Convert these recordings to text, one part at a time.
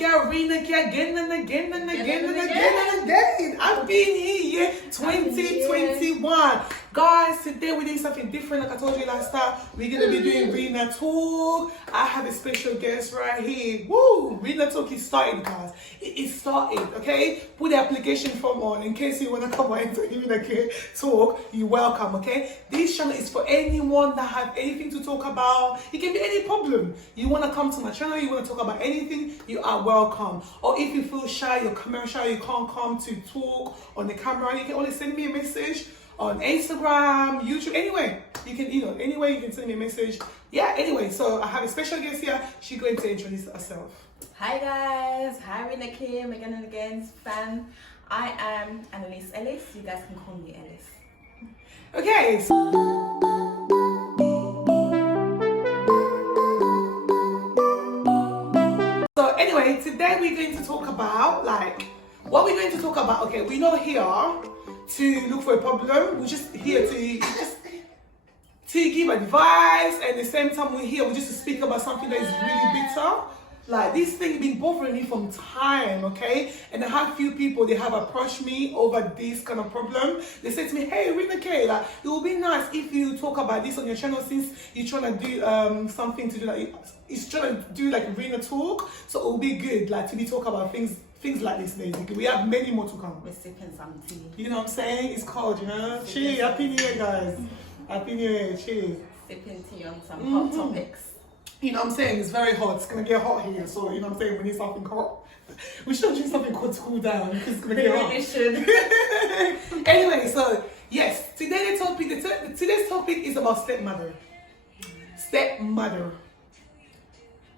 girl Rina again and again and again and again and again. I've been here, 2021. Guys, today we're doing something different. Like I told you last time, we're going to be doing RINA Talk. I have a special guest right here. Woo! RINA Talk is starting, guys. It is starting, okay? Put the application form on in case you want to come on into RINA Talk. You're welcome, okay? This channel is for anyone that have anything to talk about. It can be any problem. You want to come to my channel, you want to talk about anything, you are welcome. Or if you feel shy, you're camera shy, you can't come to talk on the camera, you can always send me a message on Instagram, YouTube, anyway. You can, anyway you can send me a message. Yeah, anyway, so I have a special guest here. She's going to introduce herself. Hi guys, hi Rina Kim, again and again, fan. I am Annalise Ellis, you guys can call me Ellis. Okay, so anyway, today we're going to talk about, what we're going to talk about, okay, we're not here to look for a problem, we're just here to give advice, and at the same time we're here, just to speak about something that is really bitter. Like, this thing been bothering me from time, okay? And I had few people, they have approached me over this kind of problem. They said to me, hey, Rina K, it would be nice if you talk about this on your channel, since you're trying to do something to do, it's trying to do like a RINA Talk. So it will be good, to be talk about things like this, basically. We have many more to come. We're sipping some tea. You know what I'm saying? It's cold, Cheers, Happy New Year, guys. Happy New Year, cheers. Sipping tea on some hot topics. You know what I'm saying? It's very hot. It's going to get hot here. So, you know what I'm saying? We need something hot. We should drink something cold to cool down because it's going to get hot. We should. Anyway, so, yes. Today's topic is about stepmother. Stepmother.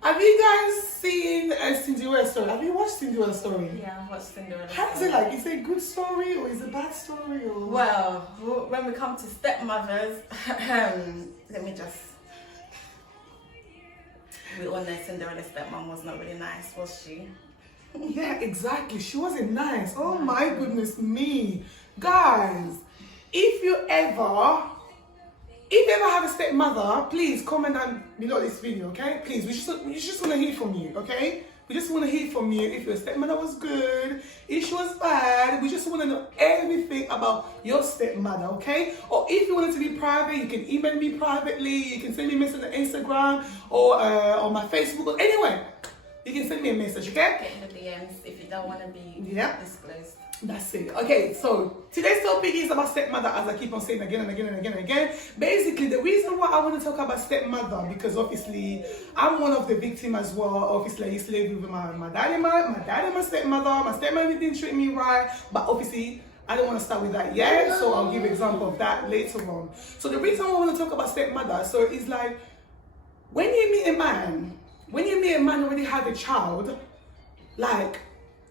Have you guys seen Cinderella's story? Have you watched Cinderella's story? Yeah, I've watched Cinderella's How is it like? Is it a good story or is it a bad story? Or? Well, when we come to stepmothers, let me just... We all know Cinderella's stepmom was not really nice, was she? Yeah, exactly. She wasn't nice. Oh my goodness me. Guys, if you ever have a stepmother, please comment down below this video, okay? Please, we just want to hear from you, okay? We just want to hear from you if your stepmother was good, if she was bad. We just want to know everything about your stepmother, okay? Or if you want it to be private, you can email me privately. You can send me a message on Instagram or on my Facebook. Or anyway, you can send me a message, okay? Get in the DMs if you don't want to be disclosed. That's it. Okay, so today's topic is about stepmother, as I keep on saying again and again and again and again. Basically, the reason why I want to talk about stepmother, because obviously I'm one of the victims as well. Obviously, I used to live with my dad and my stepmother. My stepmother didn't treat me right, but obviously I don't want to start with that yet. So I'll give an example of that later on. So the reason why I want to talk about stepmother, so it's like when you meet a man already have a child,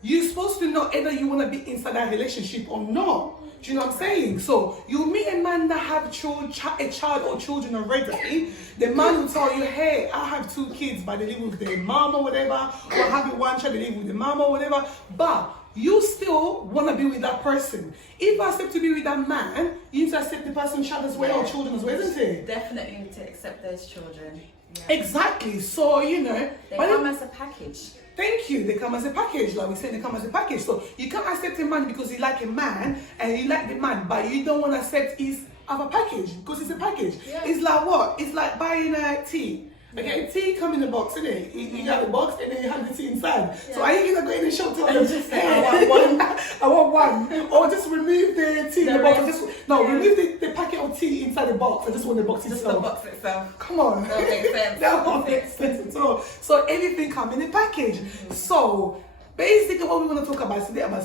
you're supposed to know either you want to be inside that relationship or not. Do you know what I'm saying? So you meet a man that have a child or children already. The man will tell you, hey, I have 2 kids, but they live with their mom or whatever. Or I have 1 child, they live with the mom or whatever. But you still want to be with that person. If I accept to be with that man, you need to accept the person's child as well, or children as well, isn't it? Definitely need to accept those children. Yeah. Exactly. So, they come as a package. Thank you. They come as a package, like we said, they come as a package. So you can't accept a man because you like a man and you like the man, but you don't want to accept his other package because it's a package. Yeah. It's like what? It's like buying a tea. Okay, tea come in a box, isn't it? You have a box and then you have the tea inside. Yeah. So are you gonna go in the shop to just say, I want one? I want one. Or just remove the tea in the box. Remove the packet of tea inside the box. I just want the box itself. Just the box itself. Come on. That makes sense. That won't make sense at all. So everything come in a package. So basically what we want to talk about today about,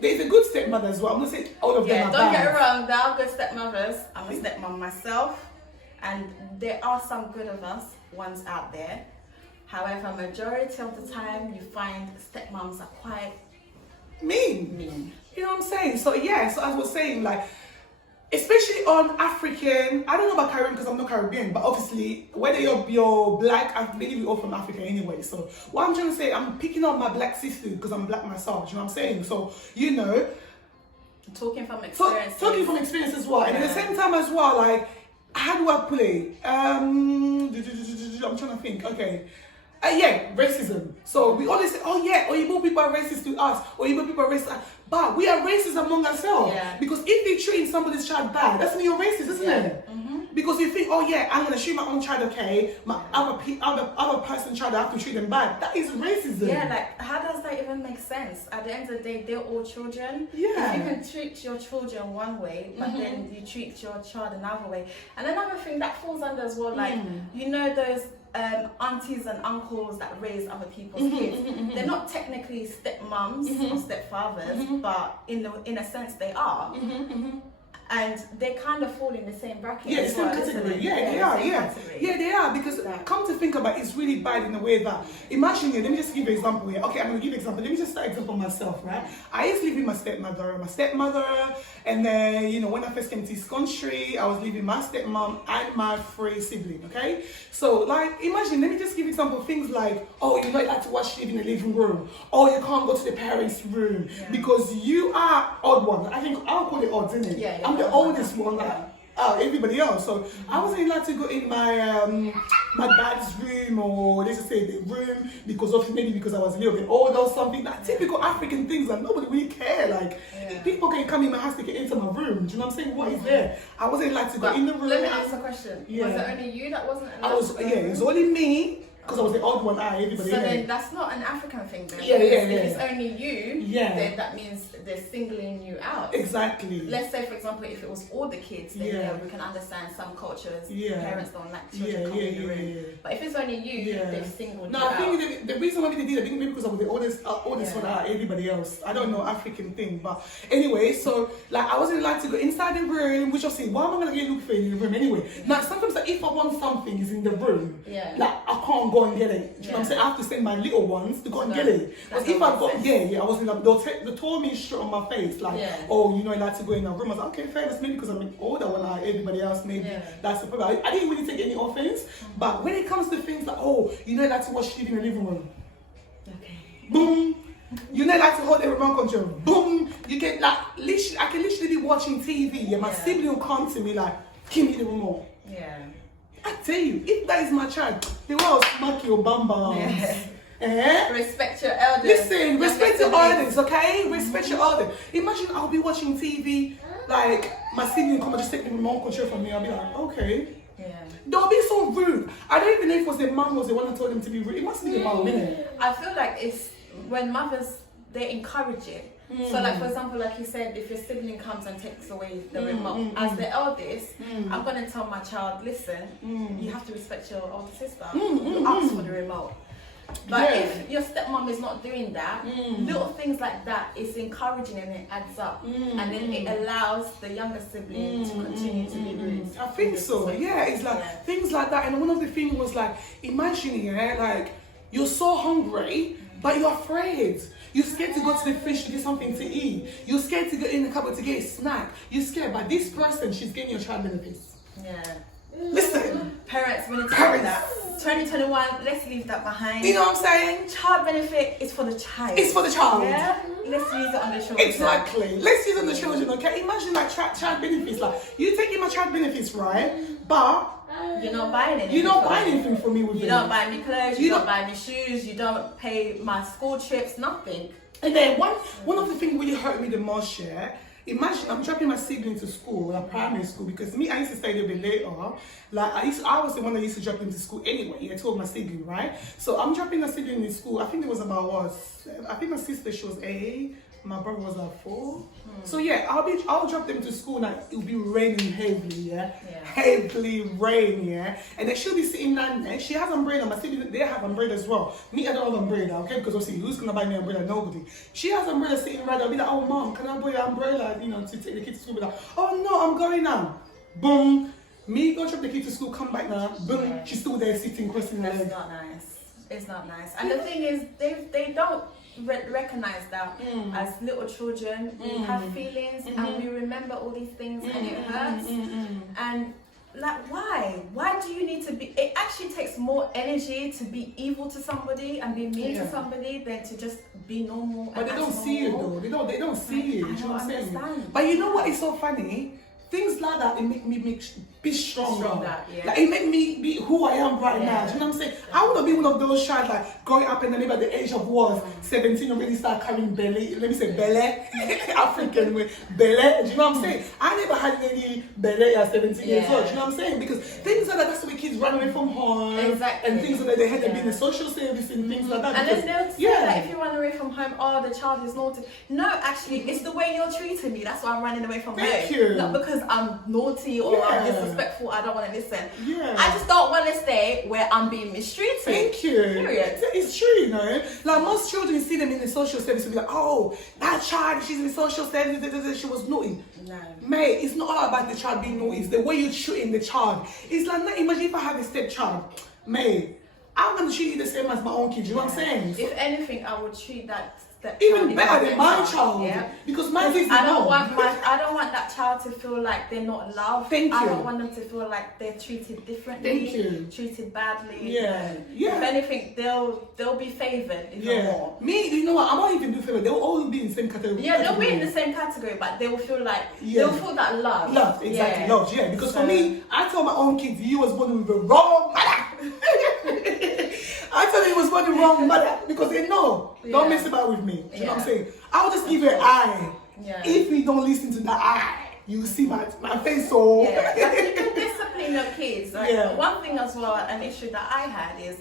there's a good stepmother as well. I'm not saying all of them are bad. Don't get it wrong, there are good stepmothers. I'm a stepmom myself. And there are some good ones out there. However, majority of the time, you find stepmoms are quite mean. You know what I'm saying? So yeah, so as I was saying, especially on African, I don't know about Caribbean because I'm not Caribbean, but obviously, whether you're black, I believe we're all from Africa anyway. So what I'm trying to say, I'm picking up my black sister because I'm black myself, you know what I'm saying? So, talking from experience. Talking from experience as well. Yeah. And at the same time as well, how do I play? I'm trying to think. Okay. Yeah, racism. So we always say, oh yeah, Oyibo people are racist to us, Oyibo people are racist. But we are racist among ourselves. Yeah. Because if they treat somebody's child bad, that's when you're racist, isn't it? Because you think, oh yeah, I'm gonna treat my own child okay, my other person's child I have to treat them bad. That is racism. Yeah, like how does that even make sense? At the end of the day, they're all children. Yeah. If you can treat your children one way, but then you treat your child another way. And another thing that falls under as well, like you know those aunties and uncles that raise other people's kids. They're not technically stepmoms or stepfathers, but in a sense they are. And they kind of fall in the same bracket. Yeah, the same category. Yeah, they are. Yeah, they are. Because come to think about it, it's really bad in the way that, imagine it, let me just give you an example here. Okay, I'm going to give an example. Let me just start example myself, right? I used to live with my stepmother, and then, you know, when I first came to this country, I was living with my stepmom and my 3 siblings, okay? So, like, imagine, let me just give you example of things like, oh, you're not allowed to watch TV in the living room, or you can't go to the parents' room, because you are odd one. I think I'll call it odd, isn't it? Yeah, I'm the oldest one, like everybody else. So I wasn't allowed to go in my my dad's room, or let's just say the room, because of maybe because I was a little bit older or something. Like typical African things that nobody really care. Like people can come in my house, they can enter my room. Do you know what I'm saying? What is there? I wasn't allowed to go in the room. Let me ask a question. Yeah. Was it only you that wasn't allowed? It was only me. Because I was the odd one out, everybody. So then that's not an African thing then. Yeah. If it's only you, then that means they're singling you out. Exactly. Let's say, for example, if it was all the kids, then we can understand some cultures, parents don't like children coming in the room. But if it's only you, they've singled you out. No, I think the reason why they did it, maybe because I was the oldest one out of everybody else. I don't know African thing, but anyway, so like I wasn't allowed to go inside the room, which I say, why am I going to get look for in the room anyway? Now, sometimes like, if I want something is in the room, like I can't go and get it. Do you know what I'm saying? I have to send my little ones to go and get it. Because if I got, I was in the, they told me straight on my face, like, oh, you're not allowed to go in a room. I was like, okay, fair, that's maybe because I'm an older one, like everybody else, maybe that's the problem. I didn't really take any offense, but when it comes to things like, oh, you're not allowed to watch TV in the living room. Okay. Boom. You're not allowed to hold the remote control. Boom. You get like, literally, I can literally be watching TV, and my sibling will come to me like, give me the remote. Yeah. I tell you, if that is my child, they will smack your bum. Respect your elders. Listen, respect your elders, okay? Respect your elders. Imagine I'll be watching TV, like my sibling come and just take the remote control from me. I'll be like, okay. Yeah. They'll be so rude. I don't even know if it was the mum was the one that told them to be rude. It must be the mum, innit? I feel like it's when mothers, they encourage it. So like for example, like you said, if your sibling comes and takes away the remote, as the eldest, I'm going to tell my child, listen, you have to respect your older sister. You ask for the remote. But if your stepmom is not doing that, little things like that, it's encouraging and it adds up. And then it allows the younger sibling to continue to be rude. I think so, it's like things like that. And one of the things was like, imagine, like you're so hungry, but you're afraid. You're scared to go to the fridge to get something to eat. You're scared to go in the cupboard to get a snack. You're scared, but this person, she's getting your child benefits. Yeah. Listen. Parents, we need to do that. 2021, let's leave that behind. You know what I'm saying? Child benefit is for the child. It's for the child. Yeah? Let's use it on the children. Exactly. Let's use it on the children, okay? Imagine like child benefits. Like, you taking my child benefits, right? But you're not buying anything. You're not buying anything for me with You don't buy me clothes, you don't buy me shoes, you don't pay my school trips, nothing. And then one of the things really hurt me the most, imagine I'm dropping my sibling to school, like primary school, because me, I used to stay a little bit later. Like I was the one that used to drop him to school anyway. I told my sibling, right? So I'm dropping my sibling in school. I think it was about I think my sister, she was 8. My brother was at 4. So I'll drop them to school and it'll be raining heavily, heavily rain, and then she'll be sitting down there. She has umbrella, my siblings, they have umbrella as well. Me, I don't have umbrella, okay? Because obviously, who's gonna buy me umbrella? Nobody. She has umbrella sitting right there. I'll be like, oh mom, can I borrow your umbrella, to take the kids to school? Be like, oh no, I'm going now. Boom. Me go drop the kid to school, come back now. Boom. She's still there sitting, crossing her legs. It's not nice. It's not nice. And the thing is, they don't recognize that as little children we have feelings and we remember all these things and it hurts and like why do you need to be, it actually takes more energy to be evil to somebody and be mean to somebody than to just be normal. But they don't see it though, they don't see it. I don't understand. But you know what is so funny, things like that, it make me be stronger. Yeah. Like it made me be who I am right now. Do you know what I'm saying? I want to be one of those child like growing up and then maybe at the age of 17 you really start carrying belly. Let me say belly, African way belly. Do you know what I'm saying? I never had any belly at 17 years old. Do you know what I'm saying? Because things like that, that's why kids run away from home. Exactly. And things like that, they had to be in the social service and things like that. And because, then they'll say that if you run away from home, oh, the child is naughty. No, actually, it's the way you're treating me. That's why I'm running away from home. Thank you. Not because I'm naughty or I'm disrespectful. I don't want to listen. Yeah. I just don't want to stay where I'm being mistreated. Thank you. Period. It's true, you know. Like most children see them in the social service and be like, oh, that child, she's in social service, she was naughty. No. Mate, it's not all about the child being naughty. It's the way you're treating the child. It's like, now imagine if I have a stepchild. Mate, I'm going to treat you the same as my own kid. You know what I'm saying? If anything, I would treat that stepchild even better than my child. Yeah. Because my kids I don't want that child to feel like they're not loved. Thank you. I don't want them to feel like they're treated differently. Thank you. Treated badly. Yeah. Yeah. If anything, they'll be favoured even more. Me, you know what? I won't even do favor. They'll all be in the same category. Yeah, they'll be in the same category, but they will feel like they'll feel that love. Love, exactly. Love, yeah. Because for me, I tell my own kids, you was born with the wrong mother. I tell them it was born with the wrong mother because they know. Don't mess about with me. Do you know what I'm saying? I'll just give you an eye. Yeah. If you don't listen to that eye, you see my face. So yeah, like you can discipline your kids. Like, yeah. One thing as well, an issue that I had is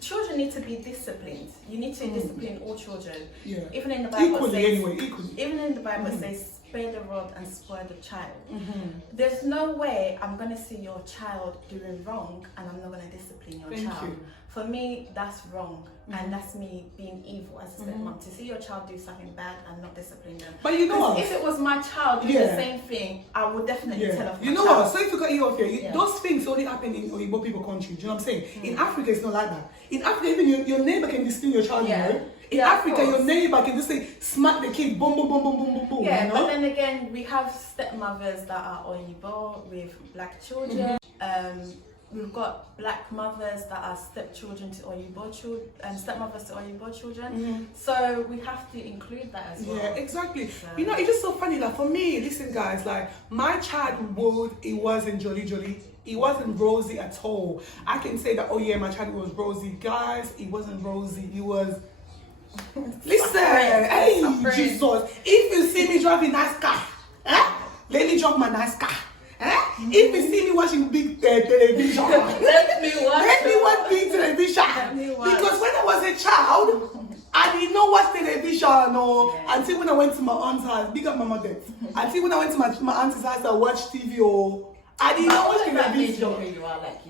children need to be disciplined. You need to discipline all children. Yeah. Even in the Bible equally. Even in the Bible it says, spare the rod and spoil the child. There's no way I'm gonna see your child doing wrong and I'm not gonna discipline your child. You. For me, that's wrong, and that's me being evil as a stepmom. To see your child do something bad and not discipline them. But you know what? If it was my child doing the same thing, I would definitely tell off my You know child. what? So if you got you off here, those things only happen in Oyibo people country. Do you know what I'm saying? In Africa, it's not like that. In Africa, even your neighbor can discipline your child. You know? In Africa, your neighbor can just say, smack the kid, boom, boom, boom, boom, boom, boom, boom. Yeah, you know? but then again, we have stepmothers that are Oyibo with black children. We've got black mothers that are stepchildren to Oyibo children and stepmothers to Oyibo children. So we have to include that as well. Yeah, exactly. So. You know, it's just so funny. Like for me, listen, guys. Like my childhood, it wasn't jolly. It wasn't rosy at all. I can say that. Oh yeah, my childhood was rosy, guys. It wasn't rosy. It was. Listen, hey, Jesus. If you see me driving nice car, let me drive my nice car. If you see me watching big television, let me watch big television. Because when I was a child, I didn't know what television until when I went to my aunt's house. Big up my mother. Until when I went to my aunt's house, I watched TV or. I didn't know what television.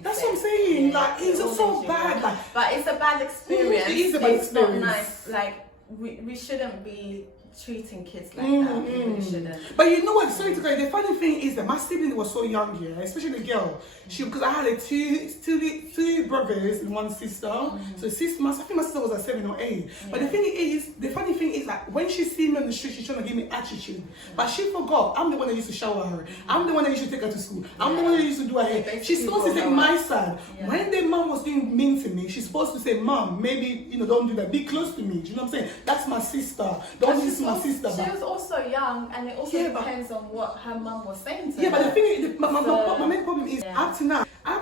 That's what I'm saying. Like it's just so bad. But it's a bad experience. It is a bad experience. It's not nice. Like we shouldn't be treating kids like that. We really shouldn't. But you know what? Sorry to go. The funny thing is that my sibling was so young, especially the girl. Because I had two brothers and one sister. So I think my sister was at 7 or 8. But the funny thing is like when she see me on the street, she's trying to give me attitude. But she forgot. I'm the one that used to shower her. I'm the one that used to take her to school. I'm the one that used to do her hair. She's supposed to take my side. When the mom was being mean to me, she's supposed to say, "Mom, maybe don't do that. Be close to me." Do you know what I'm saying? That's my sister. Don't listen to my sister. She was also young, and it also depends on what her mum was saying to her. Yeah, but the thing is, my main problem is up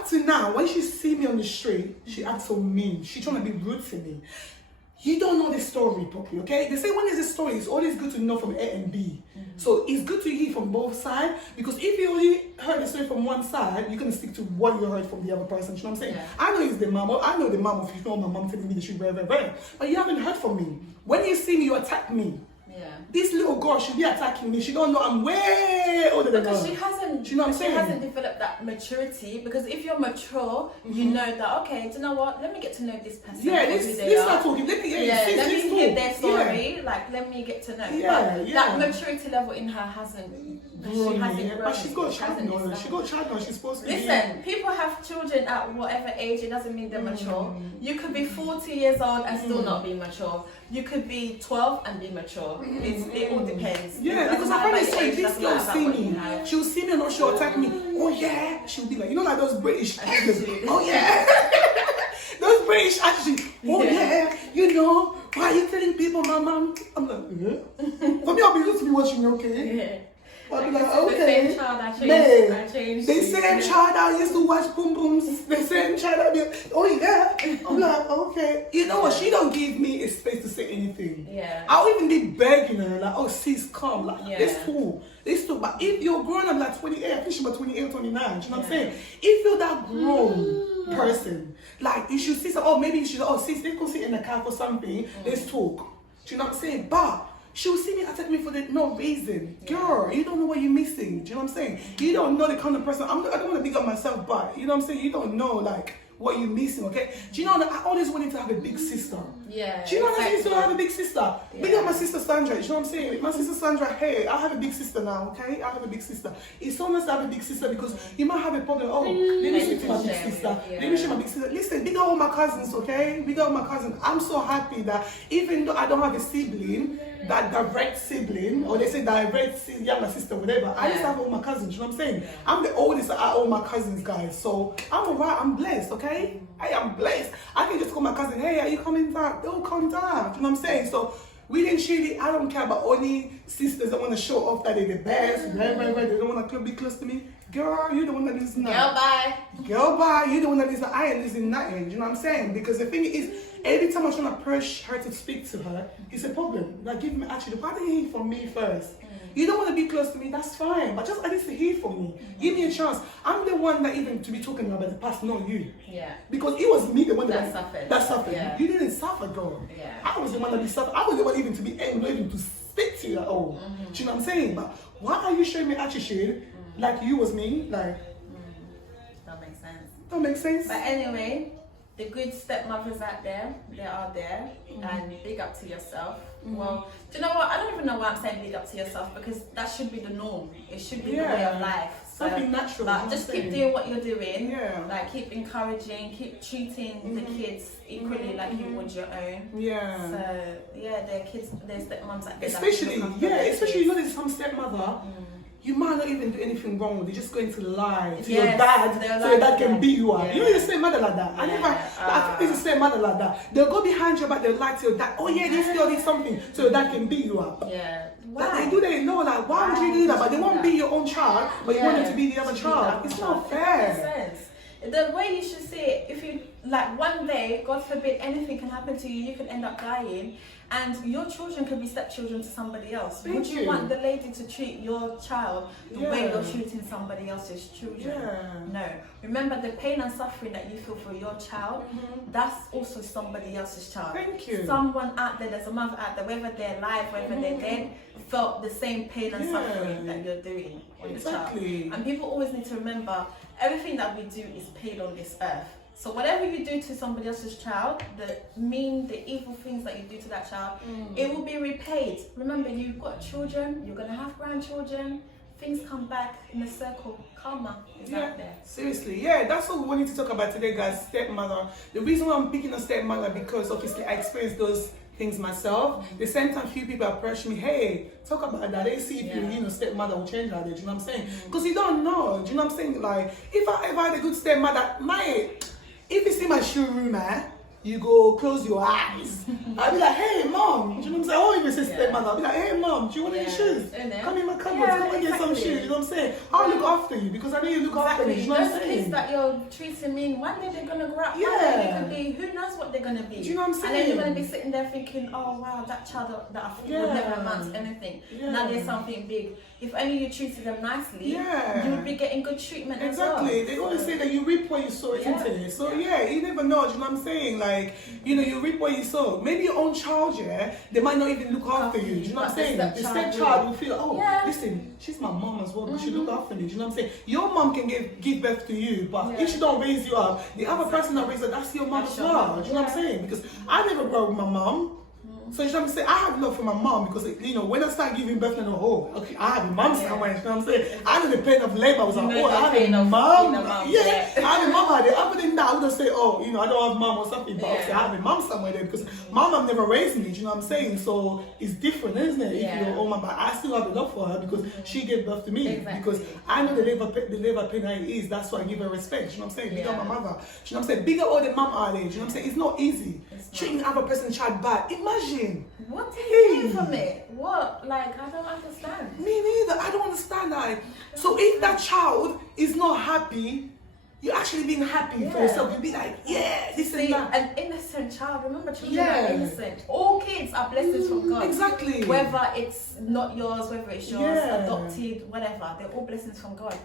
to now, when she see me on the street, she acts so mean. She trying to be rude to me. You don't know the story properly, okay? They say when there's a story, it's always good to know from A and B. So it's good to hear from both sides, because if you only heard the story from one side, you're gonna stick to what you heard from the other person. You know what I'm saying? Yeah. I know it's the mom. I know the mom of my mom telling me the truth, very, but you haven't heard from me. When you see me, you attack me. Yeah. This little girl should be attacking me. She don't know I'm way older than her. Because she hasn't. You know what I'm saying? She hasn't developed that maturity. Because if you're mature, you know that okay. Do you know what? Let me get to know this person. Yeah, let's start talking. Let me hear their story. Like let me get to know. Yeah, but that maturity level in her hasn't. She hasn't grown. But she's got child knowledge. She got child knowledge. She's supposed to. Listen, people have children at whatever age. It doesn't mean they're mature. You could be 40 years old and still not be mature. You could be 12 and be mature. It all depends. Yeah, because I find it strange. This girl see me. She'll see me and she'll attack me. Oh yeah. She'll be like, like those British attitudes. Oh yeah. Those British attitudes. Oh yeah. Why are you telling people, my mom? I'm like, yeah. For me, I'll be just to be watching, okay? Yeah. I'll be like, The okay. same child I changed. Man, I changed. the same child I used to watch Boom Booms. The same child I be, oh yeah. I'm like, okay. You know what? She don't give me a space to say anything. Yeah. I'll even be begging her, like, oh, sis, come. Like, Yeah. it's cool. It's too. But if you're grown up like 28, I think she's about 28, 29, you know what I'm saying? If you're that grown person, like, you should see some, oh, maybe you should, oh, sis, they go sit in the car for something, let's talk. Do you know what I'm saying? But she'll see me attack me for no reason. Girl, you don't know what you're missing. Do you know what I'm saying? You don't know the kind of person, I don't want to big up myself, but you know what I'm saying? You don't know, like, what you're missing, okay? Do you know that I always wanted to have a big sister? Yeah. Do you know that I used to have a big sister? Yeah. Big up my sister Sandra, you know what I'm saying? My sister Sandra, hey, I have a big sister now, okay? I have a big sister. It's so nice to have a big sister because you might have a problem. Oh, let me speak to my big sister. Let me share my big sister. Listen, big up all my cousins, okay? Big up my cousins. I'm so happy that even though I don't have a sibling, that direct sibling, or they say direct younger sister, whatever, I just have all my cousins, you know what I'm saying? I'm the oldest out of all my cousins, guys, so I'm alright, I'm blessed, okay? I am blessed. I can just call my cousin, hey, are you coming back? They'll come down, you know what I'm saying? So we didn't really, I don't care about only sisters that want to show off that they're the best, they don't want to be close to me. Girl, you the one that is not. Girl, bye. Girl, bye. You the one that is not. I ain't losing nothing. You know what I'm saying? Because the thing is, every time I'm trying to approach her to speak to her, it's a problem. Like, give me actually, why didn't you hear from me first? You don't want to be close to me, that's fine. But just at least to hear from me. Give me a chance. I'm the one that even to be talking about the past, not you. Yeah. Because it was me the one That suffered. That suffered. Yeah. You didn't suffer, girl. Yeah. I was the one that be suffered. I was the one even to be angry, even to speak to you at all. Do you know what I'm saying? But why are you showing me attitude like you was me? Like, that makes sense. that makes sense. But anyway, the good stepmothers out there, they are there, and big up to yourself. Well, do you know what? I don't even know why I'm saying big up to yourself, because that should be the norm. It should be the way of life. So, something natural. like, just keep doing what you're doing. Yeah. Like, keep encouraging, keep treating the kids equally like you would your own. Yeah. So yeah, their kids, their stepmoms out there. Especially, especially you know, there's some stepmother. You might not even do anything wrong. They're just going to lie to your dad so your dad can beat you up. You know, you say mother like that. I think there's a stepmother like that. They'll go behind your back, they'll lie to your dad. Oh yeah, this girl did something so your dad can beat you up. Yeah. Why? They know, like, why would you do that? But they won't beat your own child, but you want them to be the other child. It's not fair. It makes sense. The way you should see it, if you, like, one day, God forbid, anything can happen to you, you can end up dying, and your children could be stepchildren to somebody else. Would you want the lady to treat your child the way you're treating somebody else's children? No. Remember, the pain and suffering that you feel for your child, that's also somebody else's child. Thank you. Someone out there, there's a mother out there, whether they're alive, whether they're dead, felt the same pain and suffering that you're doing on the child. And people always need to remember, everything that we do is paid on this earth. So whatever you do to somebody else's child, the evil things that you do to that child, it will be repaid. Remember, you've got children, you're going to have grandchildren, things come back in a circle. Karma is out there. Seriously, that's what we wanted to talk about today, guys. Stepmother. The reason why I'm picking on stepmother, because obviously I experienced those things myself. The same time, few people approach me, hey, talk about that. They see if you know, stepmother will change like that. Do you know what I'm saying? Because you don't know. Do you know what I'm saying? Like, if I ever had a good stepmother, if you see my showroom, you go close your eyes. I'll be like, hey, mom. Do you know what I'm saying? I won't even say stepmother. I'll be like, hey, mom, do you want any shoes? Come in my cupboard, come and get some shoes. You know what I'm saying? I'll look after you because I know you look after me. You know what I'm saying? Those kids that you're treating mean, one day they're going to grow up. One day they could be, who knows what they're going to be. Do you know what I'm saying? And then you're going to be sitting there thinking, oh, wow, that child that I thought would never amount to anything. Now there's something big. If only you treated them nicely, you would be getting good treatment as well. They always say that you reap what you sow, isn't it? So you never know, do you know what I'm saying? Like, you know, you reap what you sow. Maybe your own child, they might not even look after you. Do you know what I'm saying? The stepchild will feel, oh, listen, she's my mom as well, but she look after me. Do you know what I'm saying? Your mom can give birth to you, but if she don't raise you up, the other person that raised her, that's your mom as well. Do you know what I'm saying? Because I never grew up with my mom. So you know what I'm saying? I have love for my mom because, you know, when I started giving birth, I know, okay, I have a mom somewhere. You know what I'm saying? I know the pain of labor. I was like, I have a mom. I have a mom out there. Other than that, I wouldn't say, oh, you know, I don't have mom or something, but I have a mom somewhere there because mom have never raised me. Do you know what I'm saying? So it's different, isn't it? If you're oh, but I still have a love for her because she gave birth to me. Because I know the labor pain it is. That's why I give her respect. Do you know what I'm saying? Bigger my mother. Do you know what I'm saying? Bigger all the mom are there. Do you know what I'm saying? It's not easy. Treating other person's child bad. Imagine. crying. What do you gain from it? What? Like, I don't understand. Me neither. I don't understand that. So if that child is not happy, you're actually being happy for yourself. You'll be like, yeah, this See, is that. an innocent child. Remember, children are innocent. All kids are blessings from God. Exactly. Whether it's not yours, whether it's yours, adopted, whatever, they're all blessings from God.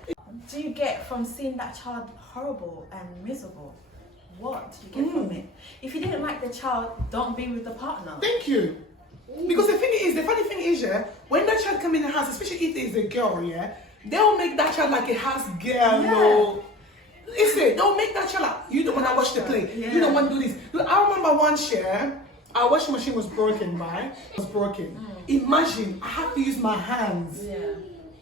Do you get from seeing that child horrible and miserable? What do you get from it? If you didn't like the child, don't be with the partner. Thank you. Because the funny thing is, yeah, when that child come in the house, especially if it's a girl, yeah, they'll make that child like a house girl. No. Listen, they'll make that child like, you don't want to wash the plate. You don't want to do this. Look, I remember once, yeah, our washing machine was broken, right? It was broken. Imagine, I have to use my hands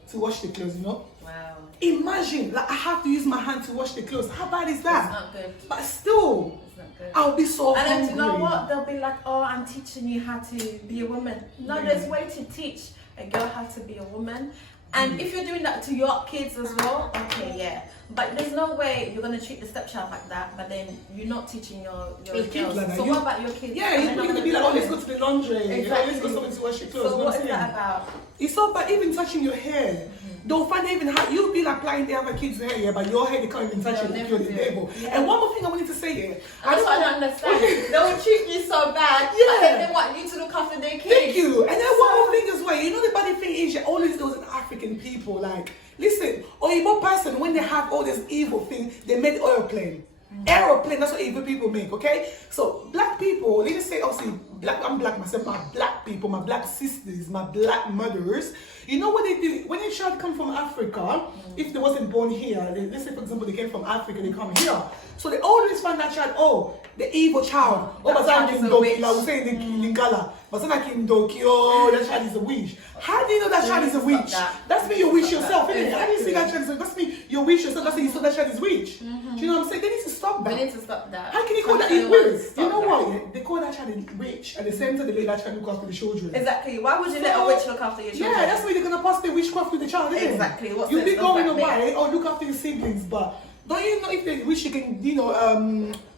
to wash the clothes, you know? Wow. Imagine, like I have to use my hand to wash the clothes. How bad is that? It's not good. But still, it's not good. I'll be so hungry. And then, you know what? They'll be like, oh, I'm teaching you how to be a woman. No, there's a way to teach a girl how to be a woman. And if you're doing that to your kids as well, okay, yeah. But there's no way you're going to treat the stepchild like that, but then you're not teaching your kids like that. So what about your kids? Yeah, you're going to be like, oh, let's go to the laundry. Exactly. Let's go somewhere to wash your clothes. So what is that about? It's so bad, even touching your hair. Don't find even how you'll be like applying the other kids' hair, yeah, but your hair they can't even touch it if you're the table. And one more thing I wanted to say here. I don't understand. They'll treat you so bad. Yeah. But they want you to look after their kids. Thank you. And then one more thing as well. You know the funny thing is, always those African people, like, listen, Oyibo person, when they have all this evil thing, they made aeroplane. Aeroplane, that's what evil people make, okay? So black people, let's just say obviously black, I'm black myself, my black people, my black sisters, my black mothers, you know what they do? When a child come from Africa, if they wasn't born here, let's say for example they came from Africa, they come here. So they always find that child, oh, the evil child. Oh, but that child is a witch. Like we say in Lingala, but that child is a witch. How do you know that child is a witch? That's me, you wish yourself, isn't it? How do you see that child is a witch? That's me, you wish yourself, that's you saw that child is witch. Do you know what I'm saying? They need to stop that. We need to stop that. How can you call that a witch? You know what? They call that child a witch, at the same time they let that child look after the children. Exactly. Why would you let a witch look after your children? Yeah, that's why they're gonna pass the witchcraft to the child, isn't exactly. it? You'll be going away or look after your siblings, but don't you know if they wish you can, you know,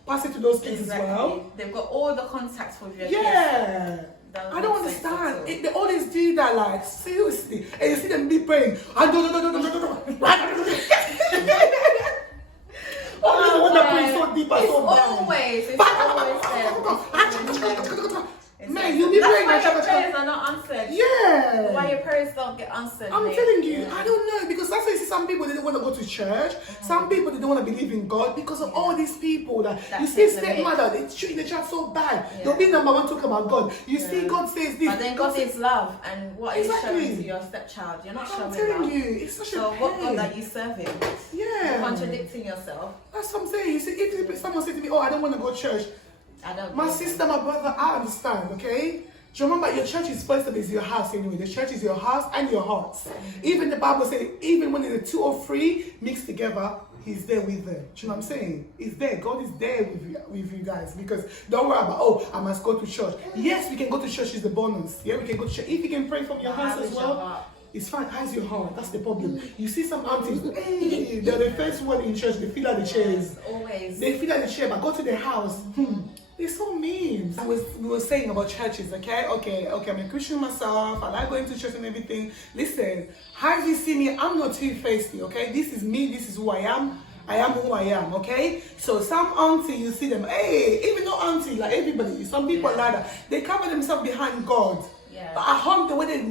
pass it to those kids as well? They've got all the contacts with your kids. I don't understand. They always do that, like, seriously. And you see them be praying. Always the one that prays so deep and so bad. Man, you'll be praying. That's why your prayers are not answered. Yeah. Why your prayers don't get answered. I'm telling you, I don't know, because that's why you see some people, they don't want to go to church. Some people, they don't want to believe in God because of all these people. That you see stepmother, they treat the child so bad. They'll be number one talking about God. You see God says this. But then God is love, and what is showing to your stepchild? You're not showing love. I'm telling you, it's such a pain. What God are you serving? Yeah. You're contradicting yourself. That's what I'm saying. You see, if someone said to me, oh, I don't want to go to church. My sister, my brother, I understand, okay? Do you remember your church is first of all is your house anyway. The church is your house and your hearts. Even the Bible says, even when the 2 or 3 mixed together, He's there with them. Do you know what I'm saying? He's there. God is there with you guys. Because don't worry about, oh, I must go to church. Yes, we can go to church is the bonus. Yeah, we can go to church. If you can pray from your house as well, it's fine. How's your heart? That's the problem. You see some aunties, hey, they're the first one in church. They fill out the chairs. Always. They fill out the chair, but go to their house. They're so mean. We were saying about churches, okay? Okay, I'm a Christian myself. I like going to church and everything. Listen, how you see me, I'm not two-faced, okay? This is me. This is who I am. I am who I am, okay? So some auntie, you see them, hey, even no auntie, like everybody, some people like that, they cover themselves behind God. Yeah. But at home, the way they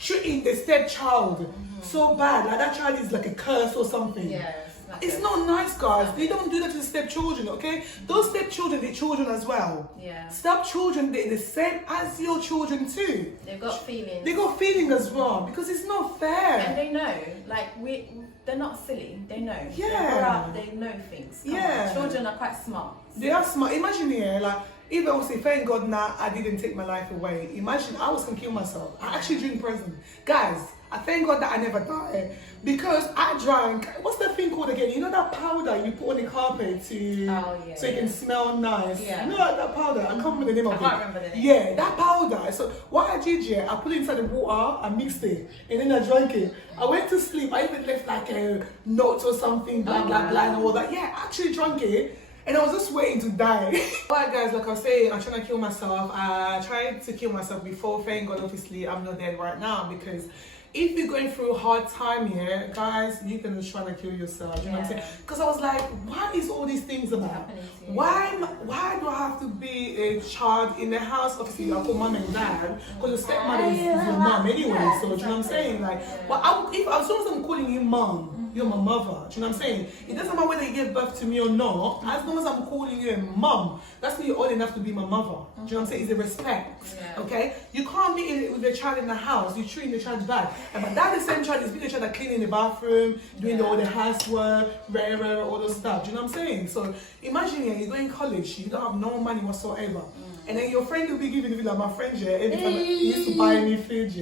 treating the stepchild so bad, like that child is like a curse or something. Yes. It's not nice, guys. They don't do that to the stepchildren, okay? Those stepchildren, they're children as well. Yeah. Stepchildren, they're the same as your children too. They've got feelings. They got feeling as well, because it's not fair. And they know, like they're not silly. They know. Yeah. They're up, they know things. Yeah. Children are quite smart. They are smart. Imagine here, like, even I would say, thank God now I didn't take my life away. Imagine I was gonna kill myself. I actually drink poison. Guys, I thank God that I never died. Because I drank, what's that thing called again? You know that powder you put on the carpet so you can smell nice? Yeah. You know that powder? I can't remember the name of it. I can't remember the name. Yeah, that powder. So what I did here, I put it inside the water, I mixed it, and then I drank it. I went to sleep, I even left like a note or something, blah, blah, blah, and all that. Yeah, I actually drank it. And I was just waiting to die. Alright guys, like I was saying, I'm trying to kill myself. I tried to kill myself before. Thank God, obviously, I'm not dead right now, because if you're going through a hard time here, guys, you can just try to kill yourself. You know what I'm saying? Because I was like, what is all these things about? Why do I have to be a child in the house? Obviously, I call mom and dad, because your stepmother is your mom anyway. So, do you know what I'm saying? Like, well, as long as I'm calling you mom, you're my mother. Do you know what I'm saying? It doesn't matter whether you give birth to me or not. As long as I'm calling you a mom, that's when you're old enough to be my mother. Do you know what I'm saying? It's a respect. Okay? You can't be with a child in the house. You're treating the child bad. But that the same child is being the child that cleaning the bathroom, doing all the housework, all those stuff. Do you know what I'm saying? So imagine you go in college, you don't have no money whatsoever. And then your friend will be giving you, like my friend, every time he used to buy me food,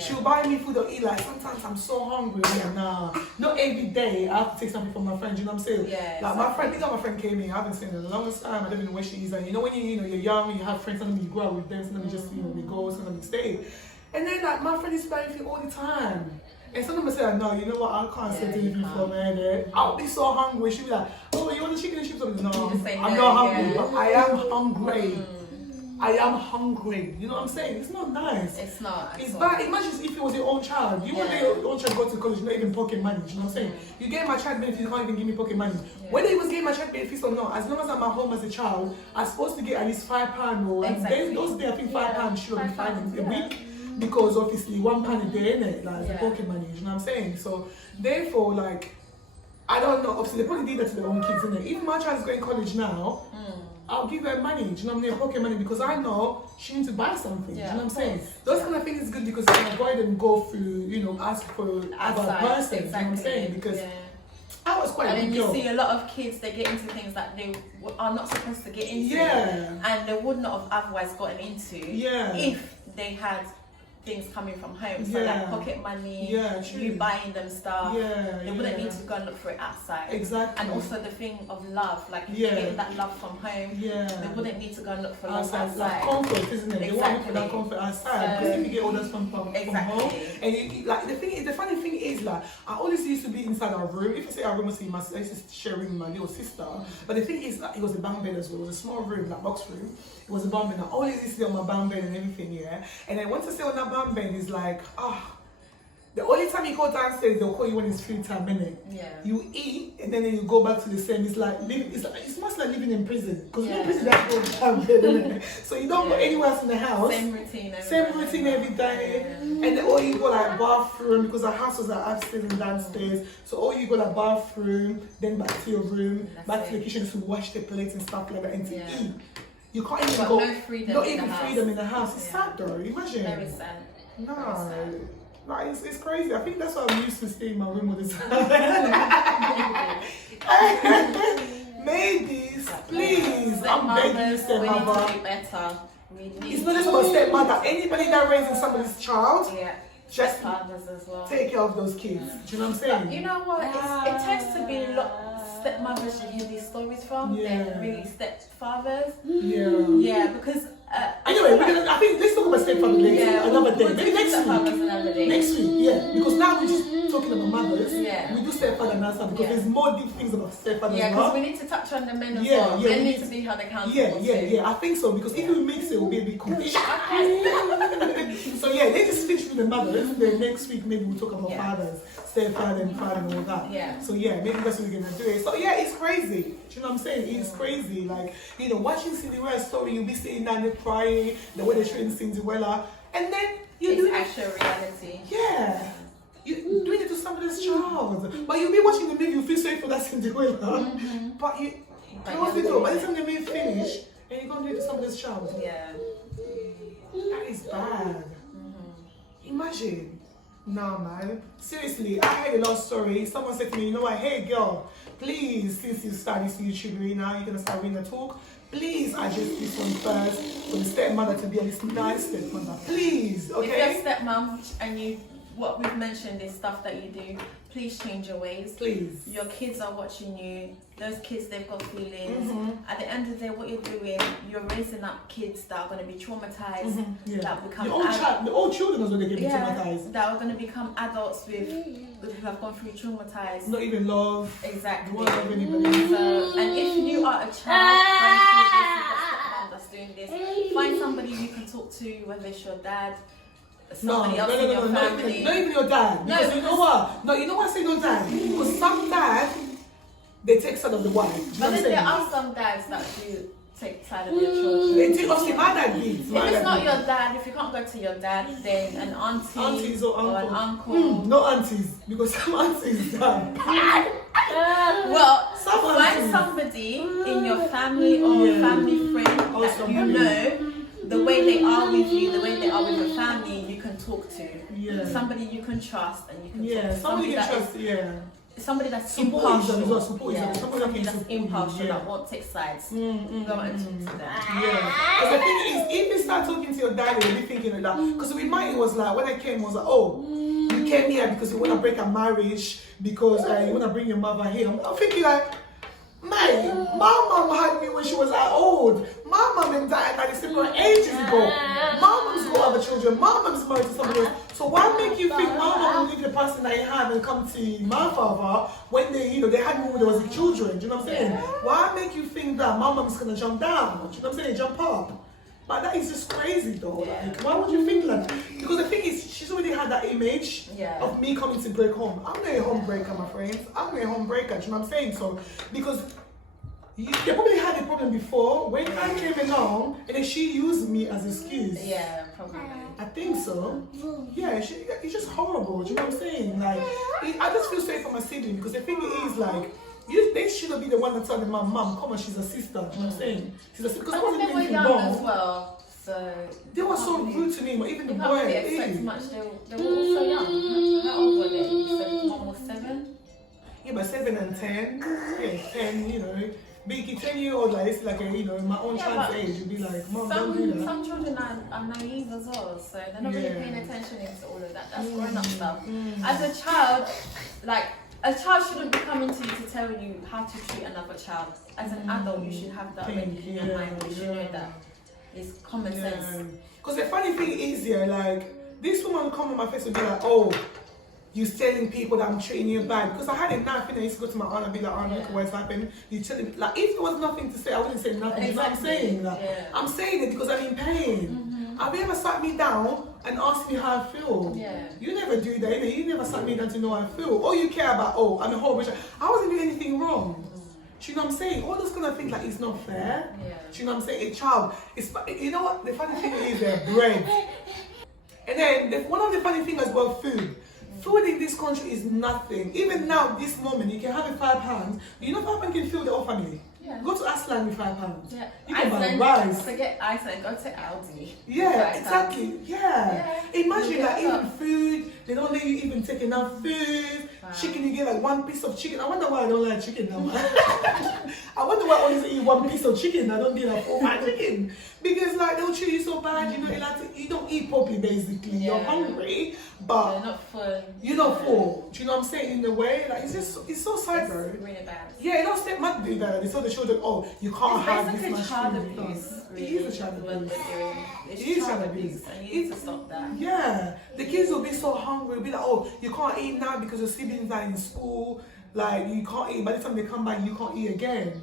she'll buy me food or eat, like sometimes I'm so hungry, nah, not every day I have to take something from my friend, you know what I'm saying? Like my friend, my friend came in, I haven't seen her in the longest time, I don't even know where she is, and you know when you're young, you have friends, sometimes you grow up with them, sometimes you just, we go, sometimes you stay. And then like my friend is buying food all the time. And sometimes I say, no, you know what, I can't say anything for man. I'll be so hungry. She'll be like, oh, you want the chicken and chips? No, I'm not hungry, but I am hungry. I am hungry. You know what I'm saying? It's not nice. It's not. It's bad. Imagine if it was your own child. You want your own child to go to college, not even pocket money. You know what I'm saying? You gave my child benefits, you can't even give me pocket money. Whether he was getting my child benefits or not, as long as I'm at home as a child, I'm supposed to get at least £5 or those days I think £5 should be fine a week. Because obviously £1 a day, innit? Like the pocket money, you know what I'm saying? So therefore, like, I don't know, obviously they probably did that to their own kids, innit? If my child's going to college now, I'll give her money, do you know what I mean? Pocket money, because I know she needs to buy something, do you know what I'm saying? Those kind of things is good because you can avoid them go through, you know, ask for other person, you know what I'm saying? Because I was quite a and good girl. You see a lot of kids, they get into things that they are not supposed to get into, and they would not have otherwise gotten into if they had things coming from home, so like pocket money, you buying them stuff, they wouldn't need to go and look for it outside. Exactly. And also the thing of love, like if you get that love from home, they wouldn't need to go and look for love outside. Like comfort, isn't it? They want to look for that comfort outside, because if you get all those from home, and like the funny thing is, like I always used to be inside our room. If I say our room, I used to share a room with my little sister. But the thing is, like, it was a bunk bed as well. It was a small room, like box room. It was a bunk bed. I always used to stay on my bunk bed and everything, And then once I stay on that bunk bed, it's like, the only time you go downstairs, they'll call you when it's free time, innit? You eat and then you go back to the same. It's like it's much like living in prison, because in prison that's all down bed, innit? So you don't go anywhere else in the house. Same routine every day. And then all you go like bathroom, because our house was like upstairs and downstairs. So all you go like bathroom, then back to your room, back to the kitchen to wash the plates and stuff like that and to eat. You can't even go. No freedom not even freedom in the house. It's sad though. Imagine. Very sad. No. Like, it's crazy. I think that's why I'm used to staying in my room all the time. Maybe, please. I'm begging you, stepmother. We need to do better. It's not just about stepmother. Anybody that raising somebody's child, just stepfathers as well. Take care of those kids. Do you know what I'm saying? But you know what? It tends to be a lot stepmothers you hear these stories from than really stepfathers. Because anyway, I think let's talk about stepfather later, another day. Maybe next week, because now we're just talking about mothers. We do stepfather and answer because there's more deep things about stepfather. Because we need to touch on the men as well. Men need to be held accountable. I think so, because if we mix it will be a bit confusing. So let's just finish with the mothers. Then next week maybe we'll talk about fathers, stepfather and father and all that. So maybe that's what we're gonna do. So it's crazy. Do you know what I'm saying? It's crazy. Like, you know, watching Cinderella's story, you'll be sitting down there crying, the way they're showing Cinderella, and then you do actual reality. You're doing it to somebody's child. But you'll be watching the movie, you feel sorry for that Cinderella. But you close the door. By the time the movie finish, and you're gonna do it to somebody's child. That is bad. Imagine. Nah, man. Seriously, I heard a lot of stories. Someone said to me, you know what, hey girl, please, since you started this YouTube RINA, you're gonna start RINA Talk. Please adjust this one first for the stepmother to be a nice stepmother. Please, okay? If you're a stepmom and you what we've mentioned is stuff that you do. Please change your ways. Please. Your kids are watching you. Those kids, they've got feelings. At the end of the day, what you're doing, you're raising up kids that are going to be traumatized. That become the old children is when they get traumatized. That are going to become adults who have gone through traumatized. Not even love. Exactly. Won't love anybody. So, and if you are a child that's doing this, find somebody you can talk to, whether it's your dad, somebody else in your family. Not even your dad. Because you know what? No, you know what I say no dad? Because some dad, they take side of the wife. But then there are some dads that do take side of their children. They take, obviously my dad beats. If it's not your dad, if you can't go to your dad, then an auntie Aunties or an uncle. No aunties, because some aunties done. Well, Some find aunties. somebody in your family or family friend that you know, the way they are with you, the way they are with your family, you can talk to. Somebody you can trust and you can talk to. Somebody you can trust, Somebody that's support impartial. Somebody That's impartial that won't take sides. Go and talk to them. Because the thing is, if you start talking to your daddy, you'll be thinking that. Because with mine, it was like, when I came, it was like, oh, you came here because you want to break a marriage, because you want to bring your mother here. I'm thinking like, man, my mom had me when she was that old. My mom and dad had separated ages ago. My mom's got other children. My mom's married to somebody else. So why make you think my mom will leave the person that you have and come to my father when they, they had me when there was children? Do you know what I'm saying? Why make you think that my mom's gonna jump down? Do you know what I'm saying? Jump up. But that is just crazy though. Like, why would you think that? Because the thing is, she's already had that image of me coming to break home. I'm not a home breaker, my friends. I'm not a home breaker. Do you know what I'm saying? So, because they probably had a problem before when I came along and then she used me as an excuse. Yeah, probably. I think so. Yeah, it's just horrible. Do you know what I'm saying? Like, I just feel sorry for my sibling, because the thing is, like, they shouldn't be the one that told my mom, come on, she's a sister. Do you know what I'm saying? She's a sister. Because I wasn't doing anything wrong. As well, so they were so rude to me, but even the boy. Can't really expect much. They were all so young. How old were they? So one was 7. Yeah, but 7 and 10. Yeah, 10. Biggie, 10-year-old, like, it's like my own child's age, you'd be like, Mom, don't do that. Some children are naive as well, so they're not really paying attention into all of that. That's grown-up stuff. As a child, a child shouldn't be coming to you to tell you how to treat another child. As an adult, you should have that already in your mind. You should know that it's common sense. Because the funny thing is, like, this woman come on my face and be like, oh, you telling people that I'm treating you bad. Because I had a knife and I used to go to my aunt and be like, oh, look what's happened. You telling me, like, if there was nothing to say, I wouldn't say nothing. You know what I'm saying? Like, I'm saying it because I'm in pain. Have you ever sat me down and asked me how I feel? You never do that. You never sat me down to know how I feel. All you care about, oh, I'm a horrible child. I wasn't doing anything wrong. Do you know what I'm saying? All those kind of things, like, it's not fair. Do you know what I'm saying? A child, you know what? The funny thing is, bread. And then, one of the funny things as well, food. Food in this country is nothing. Even now, this moment, you can have a £5. You know £5 can fill the whole family. Go to Iceland with £5. You can buy rice. Forget Iceland, go to Aldi. Yeah, exactly. Imagine that even food, they don't let you even take enough food. Chicken, you get like one piece of chicken. I wonder why I don't like chicken now. I wonder why I always eat one piece of chicken. I don't need a full chicken. Because like they'll treat you so bad, you don't eat properly basically. You're hungry, but you're not full. You're not full. Do you know what I'm saying? In a way, like it's so sad, bro. It's really bad. Yeah, don't stepmother do that. They tell the children, oh, you can't have this much child food. abuse. It is a child abuse. It is child abuse, and you need to stop that. Yeah, the kids will be so hungry. Be like, oh, you can't eat now because your siblings are in school. Like you can't eat. By the time they come back, you can't eat again.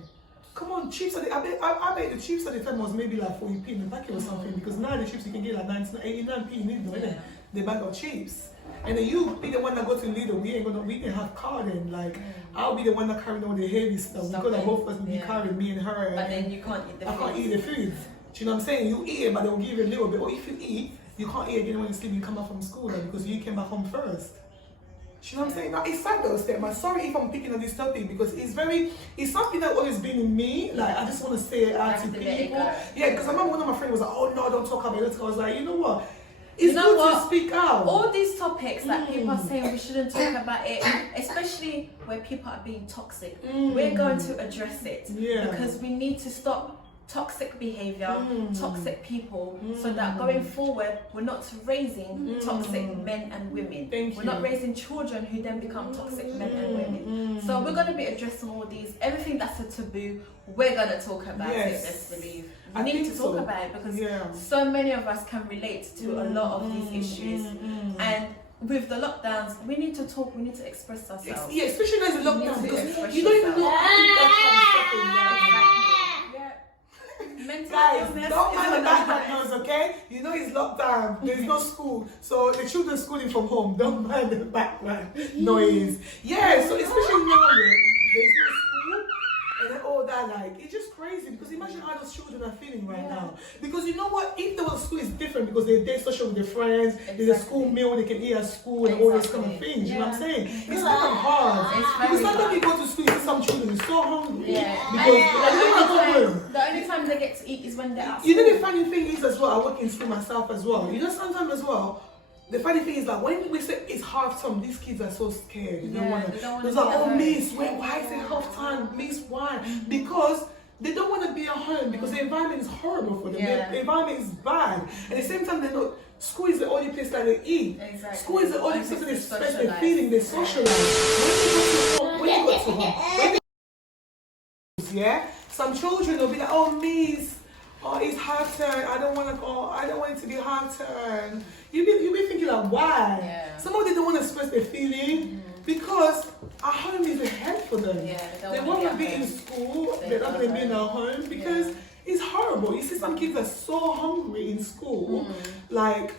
Come on, chips. I bet the chips at the time was maybe like 40p in the packet or something. Because now the chips you can get like 89p. The bag of chips. And then you be the one that go to Lidl. We didn't have car then. Like I'll be the one that carrying all the heavy stuff. Because like both of us will be carrying, me and her. But then you can't eat the food. I can't eat the food. Do you know what I'm saying? You eat it, but they'll give you a little bit. Or if you eat, you can't eat again when you sleep. You come back from school then, because you came back home first. Do you know what I'm saying? Now, it's sad though, Steph. I'm sorry if I'm picking on this topic because it's something that always been in me. Like, I just want to say it out to people. Yeah, because I remember one of my friends was like, oh no, don't talk about it. I was like, you know what? It's good to speak out. All these topics that people are saying we shouldn't talk about it, especially where people are being toxic, we're going to address it because we need to stop toxic behavior, toxic people, so that going forward we're not raising toxic men and women. We're not raising children who then become toxic men and women. So we're going to be addressing all these, everything that's a taboo, we're going to talk about it, best believe. We need to talk about it because so many of us can relate to a lot of these issues. And with the lockdowns, we need to talk, we need to express ourselves. Yeah, especially as a lockdown, because you don't even know guys, don't mind the background noise, okay? You know it's lockdown, there's no school, so the children schooling from home, don't mind the background noise. Yeah, so especially now, there's no school, and then all that, like, it's just crazy, because imagine how those children are feeling right now. Because you know what, if there was school, it's different, because they're social with their friends, there's a school meal they can eat at school, and all those kind of things, you know what I'm saying? It's kind of hard, because sometimes you go to school, you see some children are so hungry, because the only time they get to eat is when they're out. You know the funny thing is as well, I work in school myself as well, you know sometimes as well, the funny thing is that when we say it's half time, these kids are so scared. They don't want to. They're like, oh, miss, why is it half time? Miss, why? Because they don't want to be at home because the environment is horrible for them. The environment is bad. At the same time, they know school is the only place that they eat. School is the only place that they express their feeling, they socialize. When you go to home, some children will be like, oh, miss, oh, it's half turn. I don't want to go. I don't want it to be half turn. You be thinking like, why? Some of them don't want to express their feeling because at home is a help for them. They want to be in school. They don't want to be in our home because it's horrible. You see, some kids are so hungry in school, like.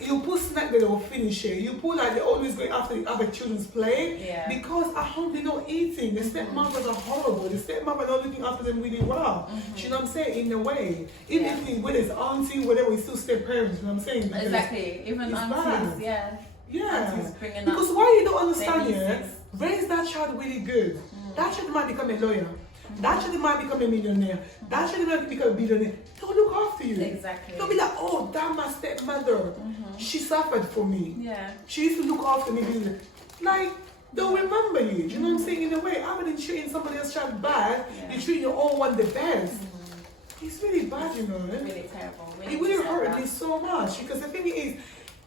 You put snack there, they will finish it. You put like they always go after the other children's play because at home they're not eating. The stepmothers are horrible. The stepmothers are not looking after them really well. You know what I'm saying? In a way, even if whether it's auntie, whatever, we still step parents. You know what I'm saying? Because exactly. Even aunties, aunties bringing because up why you don't understand? Raise that child really good. That child might become a lawyer. That child might become a millionaire. That child might become a billionaire. They'll look after you. They'll be like, oh, that my stepmother. She suffered for me. She used to look after me. Like, they'll remember you. You know what I'm saying? In a way, other than treating somebody else's child bad, you treat your own one the best. It's really bad, you know. It's really terrible. It really hurt me so much because the thing is,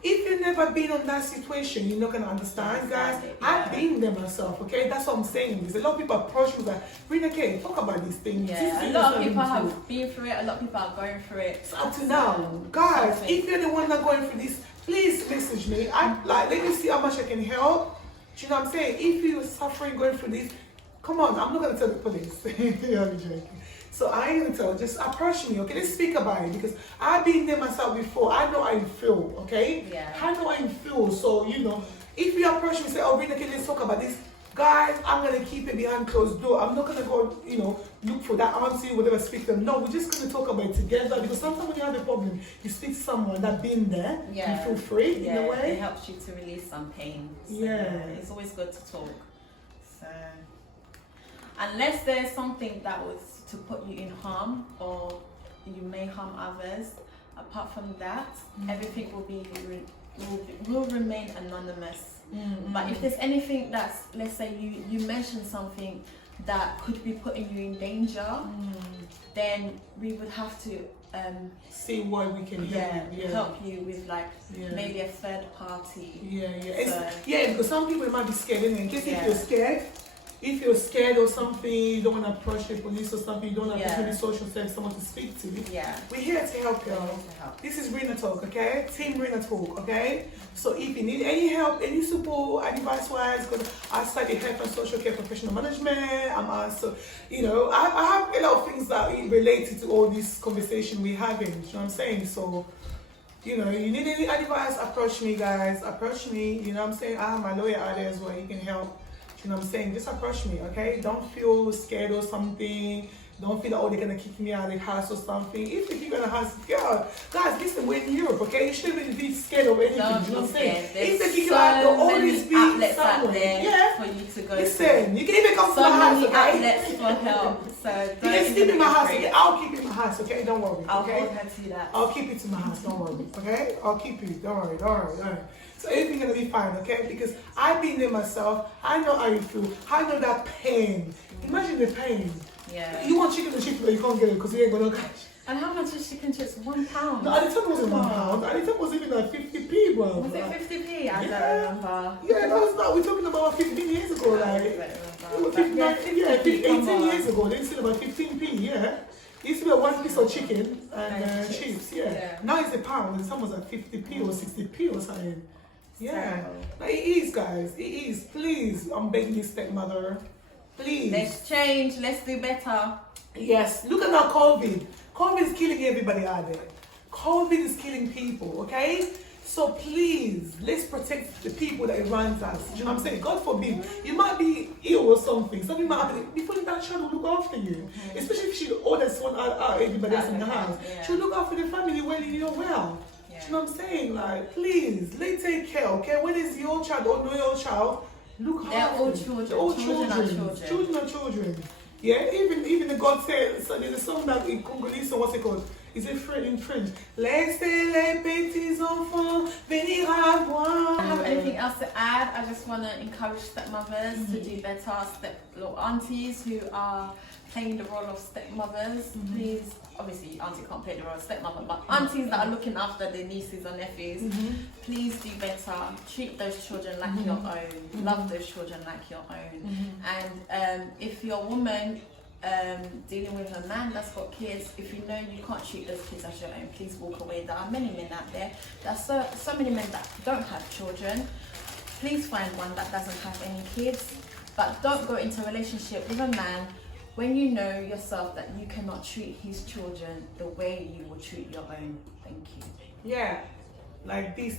if you've never been in that situation, you're not going to understand, guys. I've been there myself, okay? That's what I'm saying. There's a lot of people approach me like, Rina, okay, talk about these things. A lot of people have been through it. A lot of people are going through it. So up to now, guys, if you're the one that's going through this, please message me. Let me see how much I can help. Do you know what I'm saying? If you're suffering, going through this, come on, I'm not going to tell the police. I'm joking. So I ain't gonna tell, just approach me, okay? Let's speak about it because I've been there myself before. I know how you feel, okay? I know how you feel. So, you know, if you approach me and say, oh, Rina, okay, let's talk about this. Guys, I'm gonna keep it behind closed door. I'm not gonna go, you know, look for that auntie, whatever, speak to them. No, we're just gonna talk about it together because sometimes when you have a problem, you speak to someone that's been there. You feel free in a way. It helps you to release some pain. So, it's always good to talk. So, unless there's something that was to put you in harm or you may harm others, apart from that, everything will remain anonymous. But if there's anything that's, let's say you mention something that could be putting you in danger, then we would have to see what we can help you with like maybe a third party. Because some people might be scared, in case if you're scared or something, you don't want to approach the police or something, you don't want to approach any social service, someone to speak to. We're here to help, girl. This is RINA Talk, okay? Team RINA Talk, okay? So if you need any help, any support, advice-wise, because I study health and social care professional management. I'm also, you know, I have a lot of things that are related to all this conversation we're having. You know what I'm saying? So, you know, you need any advice, approach me, guys. Approach me. You know what I'm saying? I have my lawyer out there as well. He can help. You know what I'm saying? Just approach me, okay? Don't feel scared or something. Don't feel like, oh, they're going to kick me out of the house or something. If they kick you out of the house, girl, guys, listen, we're in Europe, okay? You shouldn't really be scared of anything. Don't you know what I'm saying? If they kick you out, there'll always be outlets someone out there for you to go listen, you can even come to my house, okay? Outlets for help. So you can sleep in my house, okay? I'll keep it in my house, okay? Don't worry, okay? I'll hold her to that. I'll keep it to my house, don't worry, okay? I'll keep it, don't worry, don't worry, don't worry. So everything's gonna be fine, okay? Because I've been there myself. I know how you feel. I know that pain. Imagine the pain. Yeah. You want chicken and chips, but you can't get it because you ain't got no cash. And how much is chicken chips? £1? No, at the time it wasn't £1. At the time it was even like 50p, bro. Was it 50p? I don't remember. Yeah, no, it's not. We're talking about 15 years ago, like. It was 18 years ago. They said about 15p, yeah. It used to be a 1 piece of chicken and chips, yeah. Now it's £1, and some was like 50p or 60p or something. Yeah. Like, it is, guys. It is. Please, I'm begging you, stepmother. Please. Let's change. Let's do better. Yes. Look at that COVID. COVID is killing everybody out there. COVID is killing people, okay? So please, let's protect the people that it runs us. Do you know what I'm saying? God forbid, you might be ill or something. Something might happen. Before that child will look after you. Especially if she's the oldest one out everybody else in the house. She'll look after the family when you're well. Do you know what I'm saying? Like, please, let's take care, okay? When it's your child or no your child, look after them. They're all children. They're all Children are children. Children are children. Yeah, even the God says, so there's a song that in Congolese, so what's it called? Is it in French? Laissez les petits enfants venir à moi. I don't have anything else to add. I just want to encourage stepmothers to do better. Little aunties who are playing the role of stepmothers, please. Obviously, auntie can't play the role of stepmother, but aunties that are looking after their nieces or nephews, please do better. Treat those children like your own. Love those children like your own. And if you're a woman dealing with a man that's got kids, if you know you can't treat those kids as your own, please walk away. There are many men out there. There are so many men that don't have children. Please find one that doesn't have any kids, but don't go into a relationship with a man when you know yourself that you cannot treat his children the way you would treat your own. Thank you. Yeah, like this.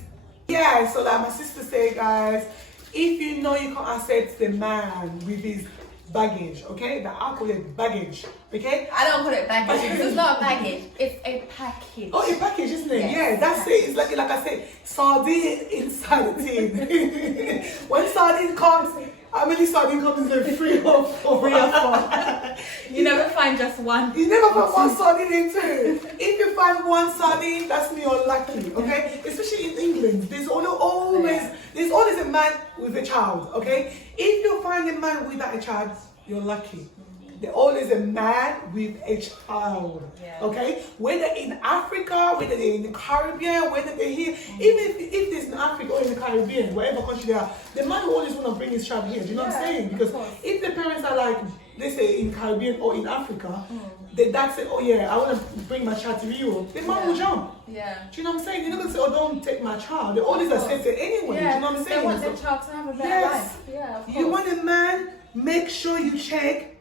Yeah, so like my sister said, guys, if you know you can't accept the man with his baggage, okay? That I call it baggage, okay? I don't call it baggage because it's not a baggage, it's a package. Oh, a package, isn't it? Yes. Yeah, that's it. It's like I said, sardine inside the tin. When sardine comes, how many sardine comes in 3 or 4? 3 or 4. You never find just one. You never find one sardine in 2. If you find one sardine, that's me unlucky, okay? Especially in England, there's always a man with a child, okay? If you find a man without a child, you're lucky. There's always a man with a child, okay? Whether in Africa, whether they're in the Caribbean, whether they're here, even if it's in Africa or in the Caribbean, wherever country they are, the man will always want to bring his child here. Do you know what I'm saying? Because if the parents are like, let's say in Caribbean or in Africa, the dad say, oh yeah, I want to bring my child to Europe, the man will jump. Yeah. Do you know what I'm saying? You're not going to say, oh, don't take my child. They always accept it anyway. Yeah, do you know what I'm saying? They want their child to have a better life. Yeah, of course. You want a man, make sure you check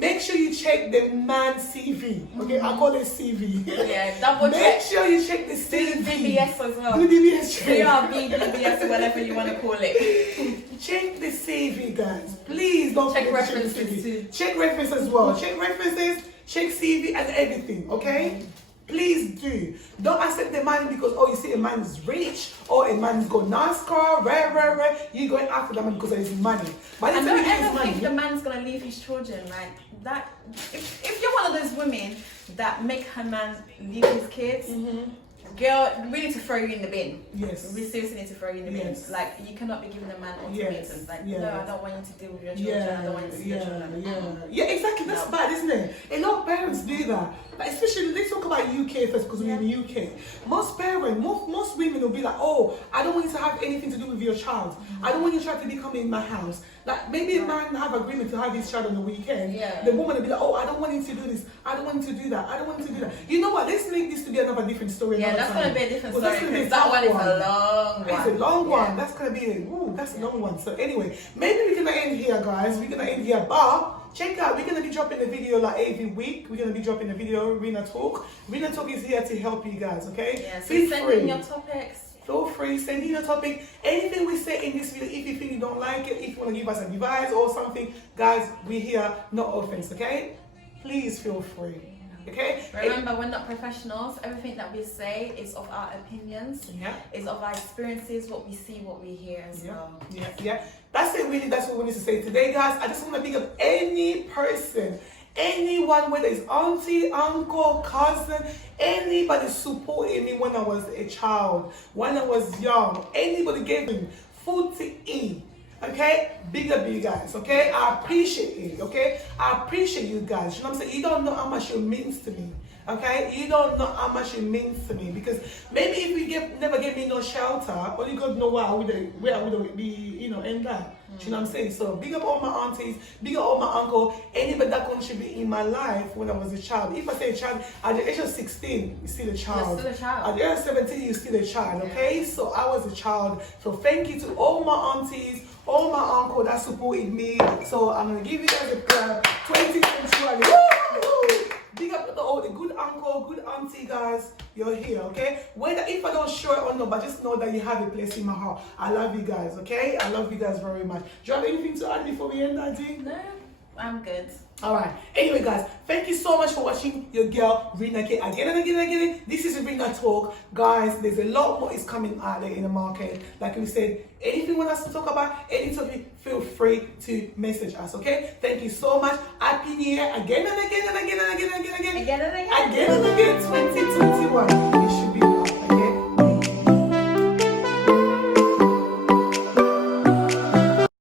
the man's CV. Okay, I call it CV. Yeah, double check. Make sure you check the CV. Do DBS as well. Do DBS check. BRB, DBS, whatever you want to call it. Check the CV, guys. Please don't check forget references to check the CV. too. Check references as well. Check references, check CV and everything, okay? Please do. Don't accept the man because, oh, you see a man is rich or a man is got NASCAR, rare. You're going after the man because of his money. But and don't ever think the man's going to leave his children like that. If you're one of those women that make her man leave his kids, girl, we need to throw you in the bin. Yes. We seriously need to throw you in the bin. Like, you cannot be giving a man ultimatums. Like, no, I don't want you to deal with your children. I don't want you to see your children. Yeah, exactly. That's bad, isn't it? A lot of parents do that. Like, especially, let's talk about UK first because we're in the UK. Most parents, most women will be like, oh, I don't want you to have anything to do with your child. I don't want your child to be coming in my house. Like, maybe a man have agreement to have his child on the weekend. Yeah. The woman will be like, oh, I don't want him to do this. I don't want him to do that. I don't want him to do that. You know what? Let's make this to be another different story. Yeah, that's going to be a different story. Because that one is a long one. It's a long one. That's going to be that's a long one. So anyway, maybe we're going to end here, guys. We're going to end here. But check out, we're going to be dropping a video like every week. We're going to be dropping a video, RINA Talk. RINA Talk is here to help you guys, okay? Yeah, so Feel send free. in your topics. Feel free, send in your topic. Anything we say in this video, if you feel you don't like it, if you want to give us advice or something, guys, we're here, no offense, okay? Please feel free, okay? Remember, we're not professionals. Everything that we say is of our opinions, is of our experiences, what we see, what we hear as well. Yeah. That's it, really. That's what we need to say today, guys. I just want to pick up any person, anyone, whether it's auntie, uncle, cousin, anybody supported me when I was a child, when I was young. Anybody gave me food to eat. Okay, big up you guys, okay? I appreciate it, okay? I appreciate you guys. You know what I'm saying? You don't know how much it means to me. Okay, you don't know how much it means to me, because maybe if you never gave me no shelter, only God know where I would be, you know, end up. You know what I'm saying? So big up all my aunties, big up all my uncle, anybody that contributed in my life when I was a child. If I say a child, at the age of 16, you're still a child. You're still a child. At the age of 17, you're still a child, okay? So I was a child. So thank you to all my aunties, all my uncle that supported me. So I'm gonna give you guys a clap. 2021. Woo! Big up to all the good uncle, good auntie guys. You're here, okay? Whether if I don't show it or not, but just know that you have a place in my heart. I love you guys, okay? I love you guys very much. Do you have anything to add before we end, Auntie? No, I'm good. Alright. Anyway, guys, thank you so much for watching your girl Rina K again and again and again. This is Rina Talk. Guys, there's a lot more is coming out there in the market. Like we said, anything you want us to talk about, any topic, feel free to message us, okay? Thank you so much. Happy New Year again and again and again and again and again and again. Again and again. Again and again, 2021.